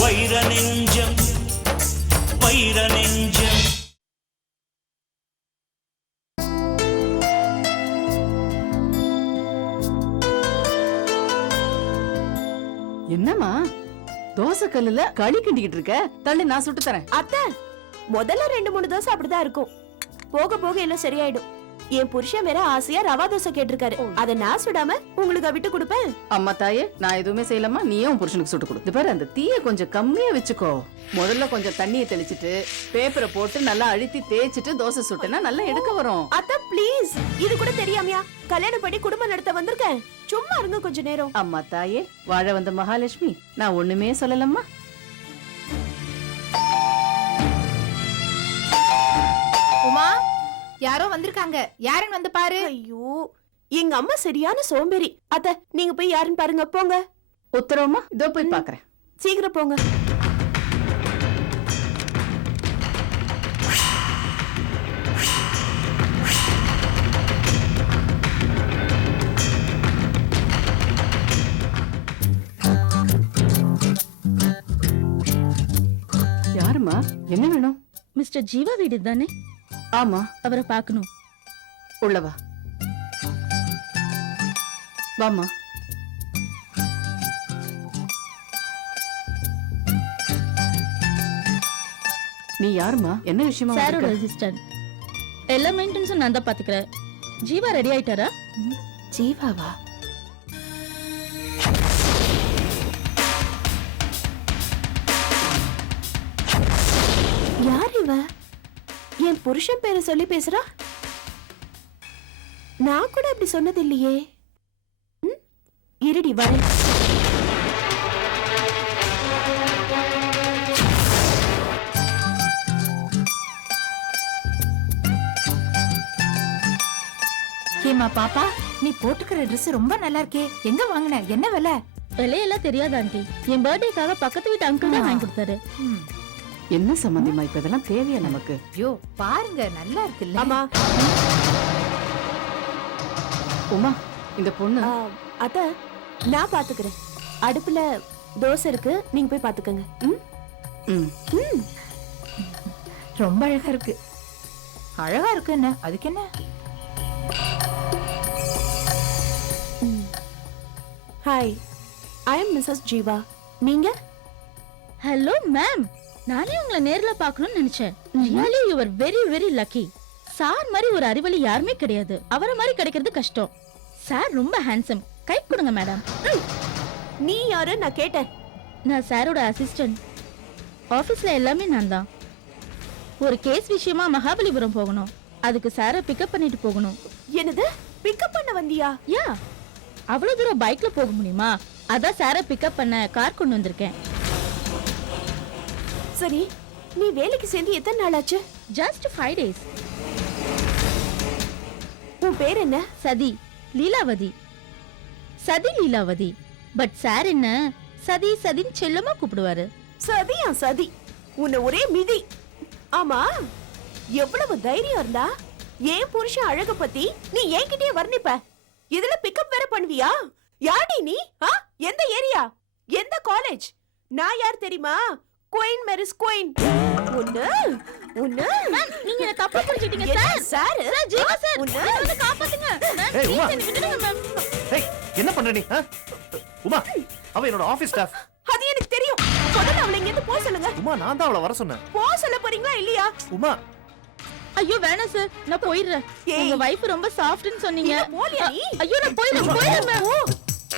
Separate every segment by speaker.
Speaker 1: வைர நெஞ்சம் வைர நெஞ்சம்.
Speaker 2: என்னம்மா? தோசை கல்லுல களி கிண்டிக்கிட்டு இருக்க? தள்ளி நான் சுட்டு தரேன்.
Speaker 3: அத்தை முதல்ல ரெண்டு மூணு தோசை அப்படிதான் இருக்கும். போக போக எல்லாம் சரியாயிடும். என் புருஷன் வேற ஆசையா ரவா தோசை கேட்டிருக்காரு. அத நான் சுடாம உங்களுக்கு விட்டு கொடுப்பேன்.
Speaker 2: அம்மா தாயே நான் எதுவுமே செய்யலாமா நீயே உன் புருஷனுக்கு சுட்டு கொடு. இது பாரு அந்த தீய கொஞ்சம் கம்மியா வச்சுக்கோ. முதல்ல கொஞ்சம் தண்ணியை தெளிச்சிட்டு பேப்பரை போட்டு நல்லா அழுத்தி தேய்ச்சிட்டு தோசை சுட்டேன்னா நல்லா எடுக்க வரும்.
Speaker 3: அத்தை ப்ளீஸ் இது கூட தெரியாமையா? கல்யாணம் பண்ணி குடும்பம் நடத்த வந்திருக்கேன். சும்மா இருங்க கொஞ்ச நேரம்.
Speaker 2: அம்மா தாயே வாழ வந்த மகாலட்சுமி நான் ஒண்ணுமே சொல்லலம்மா.
Speaker 4: உமா யாரோ வந்திருக்காங்க. யாருன்னு வந்து பாரு.
Speaker 3: ஐயோ எங்க அம்மா சரியான சோம்பேறி. அத்தை நீங்க போய் யாருன்னு பாருங்க போங்க.
Speaker 2: உத்தரவுமா? இதோ போய் பாக்குறேன்.
Speaker 3: சீக்கிரம் போங்க.
Speaker 2: யாரும்மா? என்ன வேணும்?
Speaker 5: மிஸ்டர் ஜீவா வீடு தானே?
Speaker 2: ஆமா.
Speaker 5: அவரை பார்க்கணும்
Speaker 2: உள்ளவா வாம்மா. நீ யாரும்மா? என்ன விஷயமா
Speaker 5: சாரோட? அசிஸ்டன்ட் எல்லா மெயின்டெனன்ஸும் நான் தான் பாத்துக்கிறேன். ஜீவா ரெடி ஆயிட்டாரா?
Speaker 3: ஜீவாவா? என் புருஷன் பேரை சொல்லி பேசுறா? நான் கூட அப்படி சொன்னது இல்லையே? இருடி வரேன்.
Speaker 4: ஏமா பாப்பா நீ போட்டுக்கிற Dress ரொம்ப நல்லா இருக்கே. எங்க வாங்குன? என்ன விலை?
Speaker 5: விலையெல்லாம் தெரியாது ஆண்டி. என் பர்த்டேக்காக பக்கத்து வீட்டு அங்கிள் தான். வாங்கி கொடுத்தாரு.
Speaker 2: என்ன சம்பந்தமா இப்ப இதெல்லாம் தேவையா நமக்கு?
Speaker 4: ஐயோ பாருங்க நல்லா இருக்குல்ல.
Speaker 3: ஆமா.
Speaker 2: உமா இந்த பொண்ணு.
Speaker 3: அத்த நான் பாத்துக்கிறேன். அடுப்புல தோசை இருக்கு நீங்க போய் பாத்துக்கங்க. ம்?
Speaker 2: ம்,
Speaker 3: ம்.
Speaker 4: ரொம்ப அழகா இருக்கு. அழகா இருக்கு என்ன? அதுக்கு என்ன?
Speaker 3: Hi I am Mrs Jeeva நீங்க?
Speaker 5: ஹலோ மேம் நானே உங்களை நேர்ல பார்க்கணும்னு நினைச்சேன். Really you are very very lucky sir மாதிரி ஒரு அறிவழி யாருமே கிடையாது. அவரை மாதிரி கிடைக்கிறது கஷ்டம். சார் ரொம்ப ஹேண்ட்ஸம் கை கொடுங்க மேடம்
Speaker 3: நீ யாரு? நான் கேட்டேன்.
Speaker 5: நான் சாரோட அசிஸ்டன்ட் ஆஃபீஸ்ல எல்லாமே நான் தான் ஒரு கேஸ் விஷயமா மகாபலிபுரம் போகணும். அதுக்கு சாரை பிக்கப் பண்ணிட்டு போகணும்.
Speaker 3: என்னது? பிக்கப் பண்ண வந்தியா?
Speaker 5: யா அவ்வளவு தூரம் பைக்ல போக முடியுமா? அதான் சாரை பிக்கப் பண்ண கார் கொண்டு வந்திருக்கேன்.
Speaker 3: சரி நீ வேலைக்கு சேர்ந்து எத்தனை நாள் ஆச்சு
Speaker 5: ஜஸ்ட் ஃபைவ் டேஸ்
Speaker 3: உன் பேர் என்ன?
Speaker 5: சதி லீலாவதி. சதி லீலாவதி. பட் சார் என்ன? சதி சதின்னு செல்லமா கூப்பிடுவாரு.
Speaker 3: சதியா சதி. உன்னை ஒரே மிதி. ஆமா எவ்வளவு தைரியம் இருந்தா ஏன் புருஷன் அழக பத்தி நீ என்கிட்டயே வர்ணிப்ப? இதுல பிக்கப் வேற பண்ணுவியா? யாடி நீ? எந்த ஏரியா? எந்த காலேஜ் நான் யார் தெரியுமா? குயின் மேரிஸ் குயின் உன்னு உன்னு
Speaker 5: நீங்க என்ன தப்பா புரிஞ்சுட்டீங்க sir
Speaker 3: sir
Speaker 5: sir Jeeva sir? என்னை வந்து காப்பாத்துங்க.
Speaker 6: ஏய், உமா. ஏய் என்ன பண்ற நீ? உமா அவ என்னோட ஆபீஸ் ஸ்டாஃப்
Speaker 3: அது எனக்கு தெரியும். முதல்ல அவளை இங்க இருந்து போக சொல்லுங்க.
Speaker 6: உமா நான் தான் அவளை வர சொன்னேன்.
Speaker 3: போக சொல்ல போறீங்களா இல்லையா?
Speaker 6: உமா.
Speaker 5: ஐயோ வேணாம் சார் நான் போயிடுறேன். உங்க வைஃப் ரொம்ப சாஃப்ட்னு சொன்னீங்க? ஐயோ நான் போயிடுறேன் போயிடுறேன் மேம்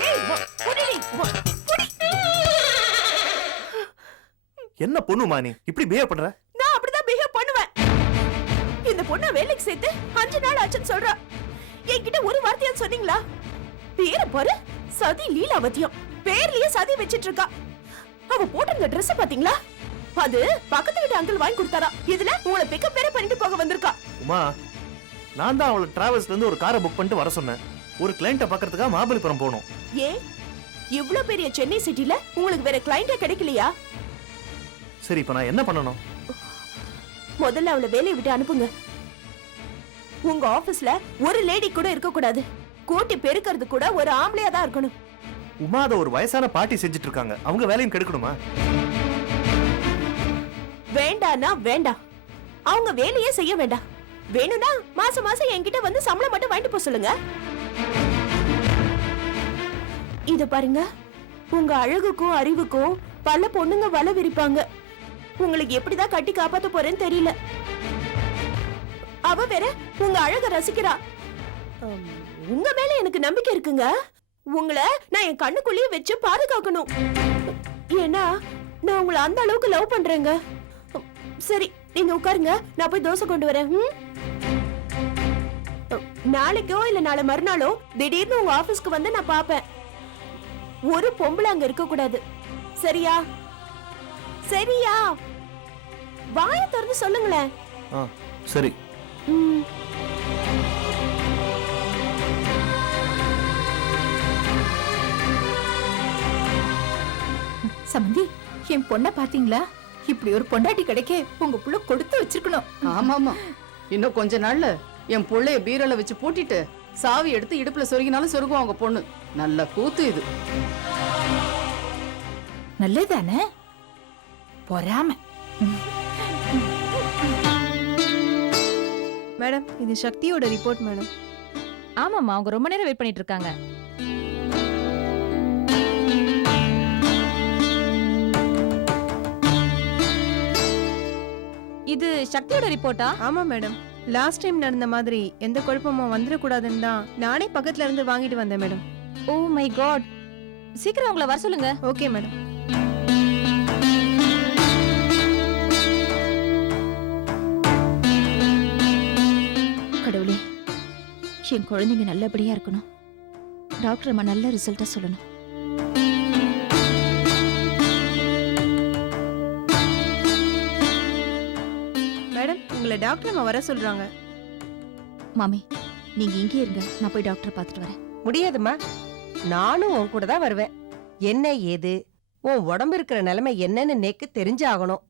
Speaker 3: ஏய், புடிடி,
Speaker 6: என்ன பொண்ணுமா நீ? இப்படி பிஹேவ் பண்ற?
Speaker 3: நான் அப்படிதான் பிஹேவ் பண்ணுவேன். இந்த பொண்ண வேலைக்கு சேர்த்து அஞ்சு நாள் ஆச்சுன்னு சொல்றா. என்கிட்ட ஒரு வார்த்தையா சொன்னீங்களா? பேரை பாரு சதி லீலாவதியம். பேர்லயே சதி வச்சிட்டு இருக்கா. அவ போட்டிருந்த Dress பாத்தீங்களா? அது பக்கத்து வீட்டு அங்கிள் வாங்கி கொடுத்தாரா. இதுல உங்களை பிக்கப் வேற பண்ணிட்டு போக வந்திருக்கா.
Speaker 6: உமா நான் தான் அவளை டிராவல்ஸ்ல இருந்து ஒரு காரை புக் பண்ணிட்டு வர சொன்னேன். ஒரு கிளைண்ட்டை பார்க்கறதுக்காக மகாபலிபுரம் போகணும்.
Speaker 3: ஏன்? இவ்ளோ பெரிய சென்னை சிட்டில உங்களுக்கு வேற கிளைண்டே கிடைக்கலையா?
Speaker 6: சரி இப்ப நான் என்ன பண்ணணும்?
Speaker 3: முதல்ல அவளை வேலையை விட்டு அனுப்புங்க. உங்க ஆபீஸ்ல ஒரு லேடி கூட இருக்க கூடாது கூட்டி பெருக்கிறது கூட ஒரு ஆம்பளையா தான் இருக்கணும்.
Speaker 6: உமா அதை ஒரு வயசான பாட்டி செஞ்சுட்டு இருக்காங்க அவங்க வேலையும் கெடுக்கணுமா?
Speaker 3: வேண்டானா வேண்டாம் அவங்க வேலையே செய்ய வேண்டாம் வேணும்னா மாசம் மாசம் என்கிட்ட வந்து சம்பளம் மட்டும் வாங்கிட்டு போக சொல்லுங்க. இத பாருங்க. உங்க அழகுக்கும் அறிவுக்கும் பல பொண்ணுங்க வலை விரிப்பாங்க. உங்களுக்கு எப்படிதான் கட்டி காப்பாத்த போறேன்னு தெரியல. அவ வேற உங்க அழக ரசிக்கிறா. உங்க மேல எனக்கு நம்பிக்கை இருக்குங்க. உங்களை நான் என் கண்ணுக்குள்ளேயே வச்சு பாதுகாக்கணும். ஏன்னா நான் உங்களை அந்த அளவுக்கு லவ் பண்றேங்க. சரி நீங்க உட்காருங்க. நான் போய் தோசை கொண்டு வரேன். ம்? நாளைக்கோ இல்ல நாளை மறுநாளோ திடீர்னு உங்க ஆபீஸ்க்கு வந்து நான் பாப்பேன் ஒரு பொம்பளை அங்க இருக்க கூடாது சரியா? சரியா? வாய திறந்து சொல்லுங்களேன்.
Speaker 6: ஆ சரி.
Speaker 7: சமந்தி என் பொண்ண பாத்தீங்களா இப்படி ஒரு பொண்டாட்டி கிடைக்க உங்க புள்ள கொடுத்து வச்சிருக்கணும்.
Speaker 2: ஆமாமா. இன்னும் கொஞ்ச நாள்ல என் புள்ளைய பீரோல வச்சு பூட்டிட்டு சாவி எடுத்து இடுப்புல சொருகினாலும் சொருகும் அவங்க பொண்ணு. நல்ல கூத்து இது.
Speaker 7: நல்லதானே பொறாம
Speaker 8: மேடம் இது சக்தியோட ரிப்போர்ட் மேடம்
Speaker 9: ஆமாம்மா அவங்க ரொம்ப நேரம் வெயிட் பண்ணிட்டு இருக்காங்க இது சக்தியோட ரிப்போர்ட்டா
Speaker 8: ஆமா மேடம் லாஸ்ட் டைம் நடந்த மாதிரி எந்த குழப்பமும் வந்துடக்கூடாதுன்னு தான் நானே பக்கத்துல இருந்து வாங்கிட்டு வந்தேன் மேடம்
Speaker 9: ஓ மை காட் சீக்கிரம் அவங்கள வர சொல்லுங்க
Speaker 8: ஓகே மேடம்
Speaker 9: என் குழந்தைங்க நல்லபடியா இருக்கணும். டாக்டர் அம்மா நல்ல ரிசல்ட்டா சொல்லணும்.
Speaker 8: மேடம் உங்களை டாக்டர் அம்மா வர சொல்றாங்க.
Speaker 9: மாமி நீங்க இங்கே இருங்க. நான் போய் டாக்டர் பார்த்துட்டு வரேன்.
Speaker 10: முடியாதும்மா. நானும் உன் கூட தான் வருவேன். என்ன ஏது? உன் உடம்பு இருக்கிற நிலைமை என்னன்னு நேக்கு தெரிஞ்சாகணும்.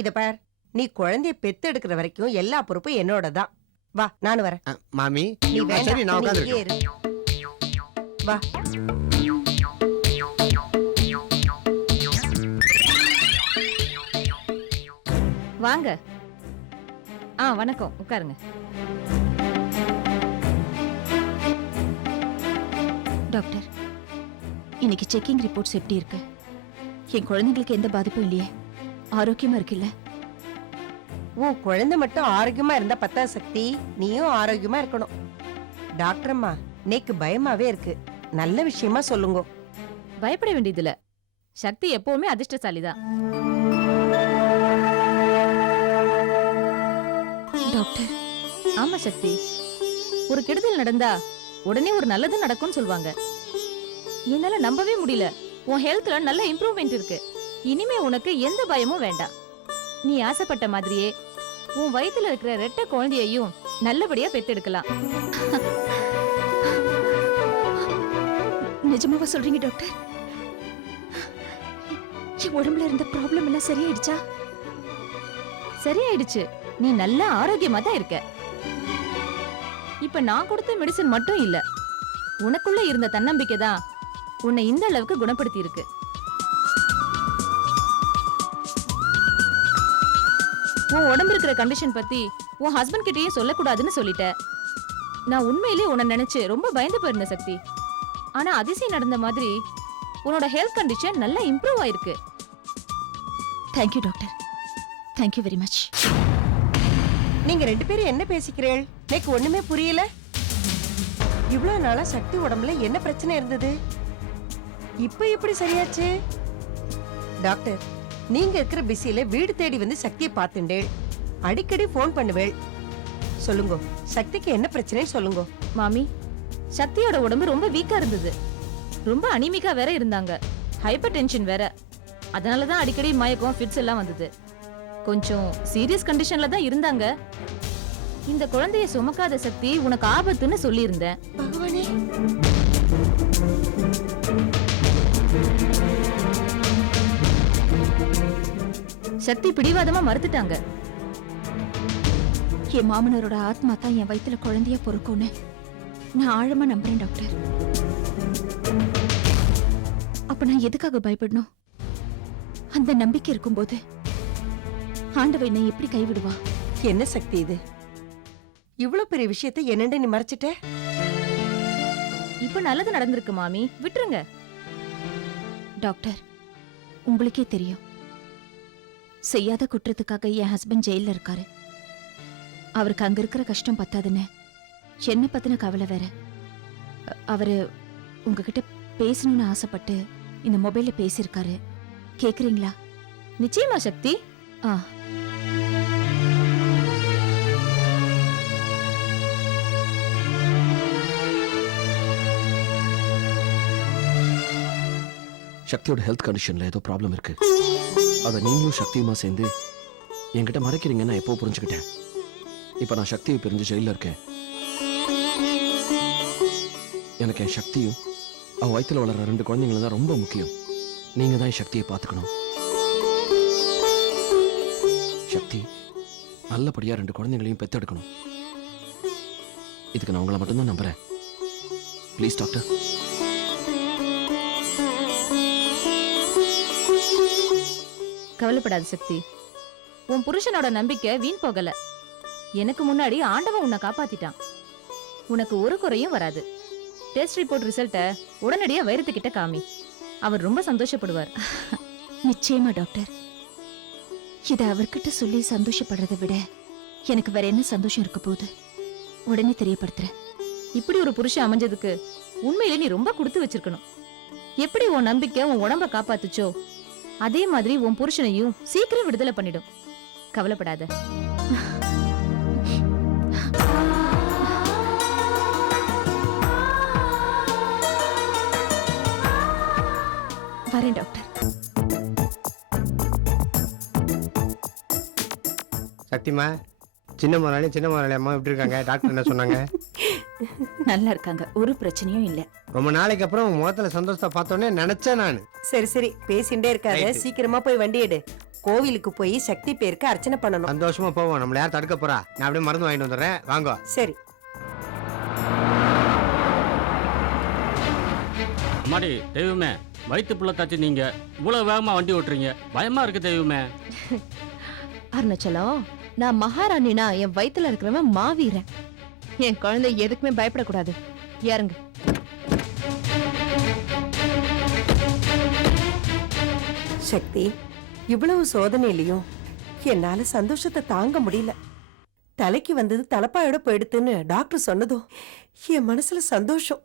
Speaker 10: இத பார் நீ குழந்தைய பெத்து எடுக்கிற வரைக்கும் எல்லா பொறுப்பும் என்னோட தான் வா நானும் வரேன்.
Speaker 11: மாமி. சரி நான்
Speaker 10: இரு. வா.
Speaker 9: வாங்க. ஆ வணக்கம். உட்காருங்க. டாக்டர் இன்னைக்கு செக்கிங் ரிப்போர்ட்ஸ் எப்படி இருக்கு? என் குழந்தைங்களுக்கு எந்த பாதிப்பும் இல்லையே. ஆரோக்கியமா இருக்குல்ல?
Speaker 10: உன் குழந்தை மட்டும் ஆரோக்கியமா இருந்தா பத்தா சக்தி. நீயும் ஆரோக்கியமா இருக்கணும். டாக்டர் அம்மா நேக்கு பயமாவே இருக்கு. நல்ல விஷயமா சொல்லுங்க.
Speaker 9: பயப்பட வேண்டியதில்ல. சக்தி எப்பவுமே அதிர்ஷ்டசாலி தான் டாக்டர் ஆமா சக்தி. ஒரு கெடுதல் நடந்தா உடனே ஒரு நல்லது நடக்கும்னு சொல்லுவாங்க என்னால நம்பவே முடியல. உன் ஹெல்த்ல நல்ல இம்ப்ரூவ்மெண்ட் இருக்கு. இனிமே உனக்கு எந்த பயமும் வேண்டாம். நீ ஆசைப்பட்ட மாதிரியே உன் வயித்துல இருக்கிற ரெட்டை குழந்தையையும் நல்லபடியா பெத்தெடுக்கலாம். நிஜமாவா சொல்றீங்க டாக்டர்? என் உடம்புல இருந்த ப்ராப்ளம் எல்லாம் சரியாயிடுச்சா? சரியாயிடுச்சு. நீ நல்ல ஆரோக்கியமா தான் இருக்க. இப்ப நான் கொடுத்த மெடிசன் மட்டும் இல்ல. உனக்குள்ள இருந்த தன்னம்பிக்கை தான் உன்னை இந்த அளவுக்கு குணப்படுத்தி இருக்கு உன் உடம்பு இருக்கிற கண்டிஷன் பத்தி உன் ஹஸ்பண்ட் கிட்டயும் சொல்லக்கூடாதுன்னு சொல்லிட்ட. நான் உண்மையிலேயே உன்னை நினைச்சு ரொம்ப பயந்து போயிருந்த சக்தி. ஆனா அதிசயம் நடந்த மாதிரி உன்னோட ஹெல்த் கண்டிஷன் நல்லா இம்ப்ரூவ் ஆயிருக்கு. Thank you doctor thank you very much
Speaker 10: நீங்க ரெண்டு பேரும் என்ன பேசிக்கிறீள்? எனக்கு ஒண்ணுமே புரியல. இவ்வளவு நாளா சக்தி உடம்புல என்ன பிரச்சனை இருந்தது? இப்ப எப்படி சரியாச்சு? டாக்டர் நீங்க இருக்கிற பிஸியில வீடு தேடி வந்து சக்தியை பார்த்துண்டேள் அடிக்கடி ஃபோன் பண்ணுவேள். சொல்லுங்க சக்திக்கு என்ன பிரச்சனை சொல்லுங்க.
Speaker 9: மாமி சக்தியோட உடம்பு ரொம்ப வீக்கா இருந்தது. ரொம்ப அனிமிக்கா வேற இருந்தாங்க. ஹைப்பர் டென்ஷன் வேற. அதனால தான் அடிக்கடி மயக்கம் ஃபிட்ஸ் எல்லாம் வந்தது. கொஞ்சம் சீரியஸ் கண்டிஷன்ல தான் இருந்தாங்க. இந்த குழந்தைய சுமக்காத சக்தி உனக்கு ஆபத்துன்னு சொல்லியிருந்தேன். சக்தி பிடிவாதமா மறுத்துட்டாங்க.
Speaker 7: என் மாமனாரோட ஆத்மா தான் என் வயித்துல குழந்தைய பொறுக்கும்னு நான் ஆழமா நம்புறேன் டாக்டர். அப்ப நான் எதுக்காக பயப்படணும்? அந்த நம்பிக்கை இருக்கும்போது ஆண்டவன் என்னை எப்படி கைவிடுவா?
Speaker 10: என்ன சக்தி இது? இவ்வளவு பெரிய விஷயத்தை என்னண்டு நீ மறைச்சிட்ட?
Speaker 9: இப்ப நல்லது நடந்திருக்கு மாமி. விட்டுருங்க.
Speaker 7: டாக்டர் உங்களுக்கே தெரியும். செய்யாத குற்றத்துக்காக என் ஹஸ்பண்ட் ஜெயில இருக்காரு. அவருக்கு அங்க இருக்கிற கஷ்டம் பத்தாதுன்னு என்ன பத்தின கவலை வேற. அவரு உங்ககிட்ட பேசணும்னு ஆசைப்பட்டு இந்த மொபைல்ல பேசியிருக்காரு. கேக்குறீங்களா?
Speaker 9: நிச்சயமா சக்தி.
Speaker 7: ஆ.
Speaker 11: சக்தியோட ஹெல்த் கண்டிஷன்ல ஏதோ ப்ராப்ளம் இருக்கு. அதை நீங்களும் சக்தியுமா சேர்ந்து என்கிட்ட மறைக்கிறீங்கன்னு நான் எப்போ புரிஞ்சுக்கிட்டேன்? இப்போ நான் சக்தியை பிரிஞ்சு ஜெயிலில் இருக்கேன். எனக்கு என் சக்தியும் அவ வயித்துல வளர்ற ரெண்டு குழந்தைங்களும் தான் ரொம்ப முக்கியம். நீங்க தான் என் சக்தியை பார்த்துக்கணும். சக்தி நல்லபடியா ரெண்டு குழந்தைங்களையும் பெத்தெடுக்கணும். இதுக்கு நான் உங்களை மட்டும்தான் நம்புறேன். ப்ளீஸ் டாக்டர்
Speaker 9: கவலைப்படாத சக்தி. உன் புருஷனோட நம்பிக்கை வீண் போகல. எனக்கு முன்னாடி ஆண்டவன் உன்னை காப்பாத்திட்டான். உனக்கு ஒரு குறையும் வராது. டெஸ்ட் ரிப்போர்ட் ரிசல்ட்டை உடனடியா வைரத்துக்கிட்ட காமி. அவர் ரொம்ப சந்தோஷப்படுவார்.
Speaker 7: நிச்சயமா டாக்டர். இதை அவர்கிட்ட சொல்லி சந்தோஷப்படுறதை விட எனக்கு வேற என்ன சந்தோஷம் இருக்க போகுது? உடனே தெரியப்படுத்துறேன்.
Speaker 9: இப்படி ஒரு புருஷன் அமைஞ்சதுக்கு உண்மையிலே நீ ரொம்ப கொடுத்து வச்சிருக்கணும். எப்படி உன் நம்பிக்கை உன் உடம்ப காப்பாத்துச்சோ அதே மாதிரி உன் புருஷனையும் சீக்கிரம் விடுதலை பண்ணிடும். கவலைப்படாத.
Speaker 7: வரேன் டாக்டர்.
Speaker 12: சக்திமா சின்ன முதலாளி சின்ன முதலாளி அம்மா எப்படி இருக்காங்க? டாக்டர் என்ன சொன்னாங்க?
Speaker 7: நல்லா இருக்காங்க. ஒரு பிரச்சனையும் இல்ல.
Speaker 12: ரொம்ப நாளைக்கு அப்புறம் உன் முகத்துல சந்தோஷத்தை பார்த்தோன்னே நினைச்சேன் நான்.
Speaker 10: சரி சரி. பேசிண்டே இருக்காத.
Speaker 12: Right.
Speaker 10: சீக்கிரமா போய் வண்டி எடு. கோவிலுக்கு போய் சக்தி பேருக்கு அர்ச்சனை பண்ணணும்.
Speaker 12: சந்தோஷமா போவோம். நம்மள யார் தடுக்க போறா? நான் அப்படியே மருந்து வாங்கிட்டு வந்துடுறேன். வாங்க.
Speaker 10: சரி.
Speaker 13: அம்மாடி தெய்வமே வயிற்று புள்ள தாச்சு நீங்க. இவ்வளவு வேகமா வண்டி ஓட்டுறீங்க. பயமா இருக்கு தெய்வமே.
Speaker 9: அருணாச்சலம் நான் மகாராணினா என் வயித்துல இருக்கிறவன் மாவீரன். என் குழந்தை எதுக்குமே பயப்படக்கூடாது. இறங்கு.
Speaker 10: சக்தி இவ்வளவு சோதனையிலையும் என்னால சந்தோஷத்தை தாங்க முடியல. தலைக்கு வந்தது தலைப்பாயோட போயிடுத்துன்னு டாக்டர் சொன்னதும் என் மனசுல சந்தோஷம்.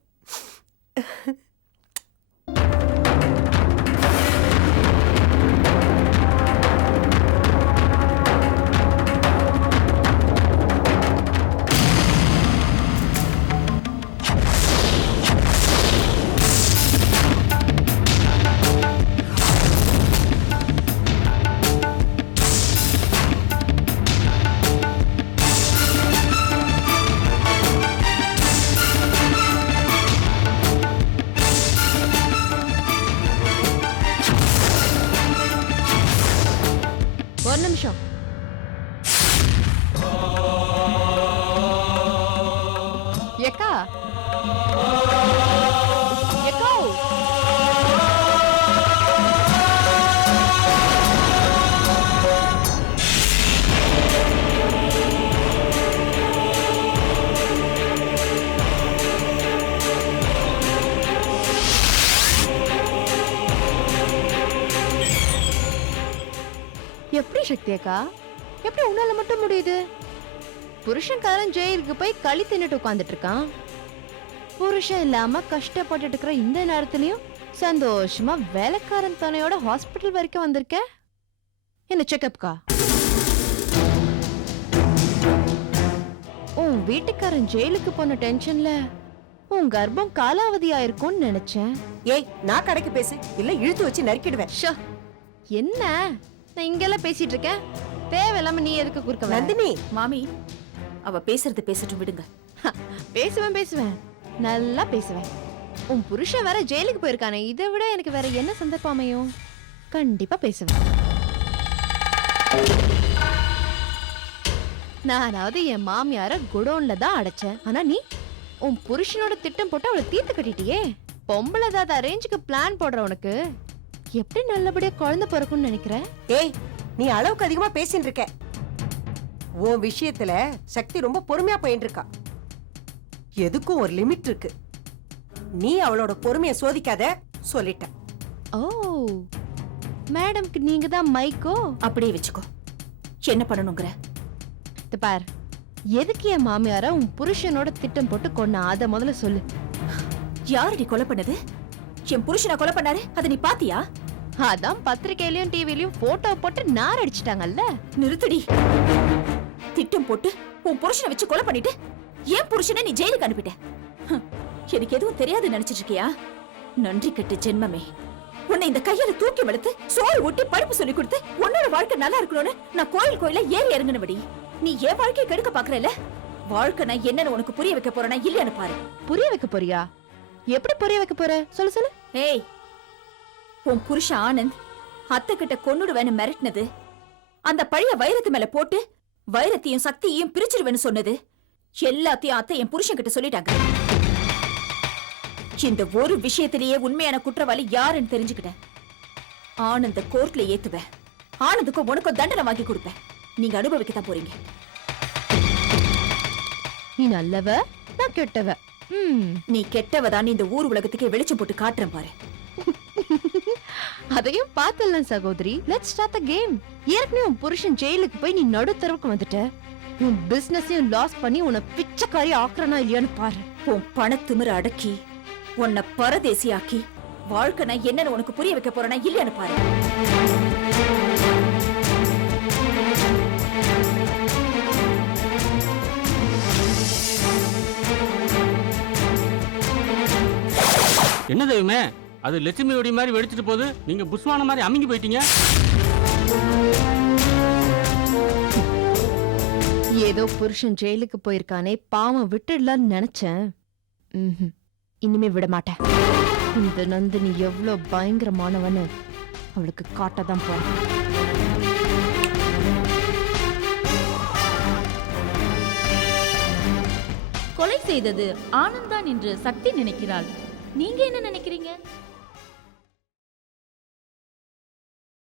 Speaker 9: அக்கா எப்படி உன்னால மட்டும் முடியுது? புருஷன்காரன் ஜெயிலுக்கு போய் களி தின்னுட்டு உட்காந்துட்டு இருக்கான் புருஷன் இல்லாம கஷ்டப்பட்டுட்டு இருக்கிற இந்த நேரத்துலயும் சந்தோஷமா வேலைக்காரன் துணையோட ஹாஸ்பிட்டல் வரைக்கும் வந்திருக்க? என்ன செக்கப்கா உன் வீட்டுக்காரன் ஜெயிலுக்கு போன டென்ஷன்ல உன் கர்ப்பம் காலாவதி ஆயிருக்கும்னு நினைச்சேன்.
Speaker 10: ஏய் நான் கடைக்கு பேசு. இல்ல இழுத்து வச்சு நறுக்கிடுவேன்.
Speaker 9: ஷோ என்ன? நான் இங்கெல்லாம் பேசிட்டு இருக்கேன் தேவையில்லாம நீ எதுக்கு குறுக்க?
Speaker 10: நந்தினி!
Speaker 7: மாமி அவ பேசுறது பேசட்டும் விடுங்க.
Speaker 9: பேசுவேன் பேசுவேன். நல்லா பேசுவேன். உன் புருஷன் வேற ஜெயிலுக்கு போயிருக்கானே இதை விட எனக்கு வேற என்ன சந்தர்ப்பம் அமையும்? கண்டிப்பா பேசுவேன்.
Speaker 14: நானாவது என் மாமியார குடோன்ல தான் அடைச்சேன். ஆனா நீ உன் புருஷனோட திட்டம் போட்டு அவளை தீர்த்து கட்டிட்டியே. பொம்பளை தாதா ரேஞ்சுக்கு பிளான் போடுற உனக்கு. எப்படி நல்லபடியா குழந்தை பிறக்கும்னு நினைக்கிற?
Speaker 10: ஏய் நீ அளவுக்கு அதிகமா பேசிட்டு இருக்க. உன் விஷயத்துல சக்தி ரொம்ப பொறுமையா போயிட்டு இருக்கா. எதுக்கும் ஒரு லிமிட் இருக்கு. நீ அவளோட பொறுமையை சோதிக்காத சொல்லிட்டேன்
Speaker 14: ஓ மேடம்க்கு நீங்க தான் மைக்கோ?
Speaker 7: அப்படியே வச்சுக்கோ. என்ன பண்ணணுங்கிற?
Speaker 14: இது பார் எதுக்கு என் மாமியார உன் புருஷனோட திட்டம் போட்டு கொன்னா? அத முதல்ல சொல்லு.
Speaker 7: யாரடி கொலை பண்ணது? என் புருஷனை கொலை பண்ணாரு? அதை நீ பாத்தியா?
Speaker 14: அதான் பத்திரிக்கையிலயும் டிவிலயும் போட்டோ போட்டு நார் அடிச்சிட்டாங்கல்ல.
Speaker 7: நிறுத்தடி. திட்டம் போட்டு உன் புருஷனை வச்சு கொலை பண்ணிட்டு ஏன் புருஷனை நீ ஜெயிலுக்கு அனுப்பிட்ட. ஹம், எனக்கு எதுவும் தெரியாது நினைச்சிட்டு இருக்கியா நன்றி கெட்ட ஜென்மமே. உன்னை இந்த கையில தூக்கி வளர்த்து சோறு ஊட்டி படிப்பு சொல்லி கொடுத்து உன்னோட வாழ்க்கை நல்லா இருக்கணும்னு நான் கோயில் கோயில ஏறி இறங்கினபடி. நீ என் வாழ்க்கையை கெடுக்க பாக்குறல வாழ்க்கை நான் என்னன்னு உனக்கு புரிய வைக்க போறேனா இல்லையான்னு பாரு.
Speaker 14: புரிய வைக்க போறியா? எப்படி புரிய வைக்க போற? சொல்லு சொல்லு.
Speaker 7: ஏய் உன் புருஷன் ஆனந்த் அத்தை கிட்ட கொன்னுடுவேன்னு மிரட்டினது. அந்த பழைய வைரத்து மேல போட்டு வைரத்தையும் சக்தியையும் பிரிச்சிடுவேன்னு சொன்னது. எல்லாத்தையும் அத்தை என் புருஷன் கிட்ட சொல்லிட்டாங்க. இந்த ஒரு விஷயத்திலேயே உண்மையான குற்றவாளி யாருன்னு தெரிஞ்சுக்கிட்டேன். ஆனந்த கோர்ட்ல ஏத்துவேன். ஆனந்துக்கும் உனக்கும் தண்டனை வாங்கி கொடுப்பேன். நீங்க அனுபவிக்கத்தான் போறீங்க.
Speaker 14: நீ நல்லவ நான் கெட்டவ.
Speaker 7: நீ கெட்டவதான் இந்த ஊர் உலகத்துக்கே வெளிச்சம் போட்டு காட்டுறேன் பாரு.
Speaker 14: அதையும் பார்த்தலாம் சகோதரி. லெட்ஸ் ஸ்டார்ட் த கேம் ஏற்கனவே உன் புருஷன் ஜெயிலுக்கு போய் நீ நடுத்தரவுக்கு வந்துட்ட. உன் பிசினஸையும் லாஸ் பண்ணி உன்னை பிச்சைக்காரி ஆக்குறனா இல்லையான்னு பாரு.
Speaker 7: உன் பணத்திமிர அடக்கி உன்னை பரதேசியாக்கி வாழ்க்கை நான் என்னன்னு உனக்கு புரிய வைக்க போறேனா இல்லையான்னு பாரு.
Speaker 6: என்ன தெய்வமே? அது லட்சுமி வெடி மாதிரி வெடிச்சிட்டு போகுது நீங்க புஷ்வான மாதிரி அமுங்கி போயிட்டீங்க.
Speaker 14: ஏதோ புருஷன் ஜெயிலுக்கு போயிருக்கானே பாவம் விட்டுடலாம்னு நினைச்சேன். ம்ஹும். இனிமே விட மாட்டேன். இந்த நந்தினி எவ்வளவு பயங்கரமானவன்னு அவளுக்கு காட்டதான் போறேன்.
Speaker 5: கொலை செய்தது ஆனந்தான் என்று சக்தி நினைக்கிறாள். நீங்க என்ன நினைக்கிறீங்க?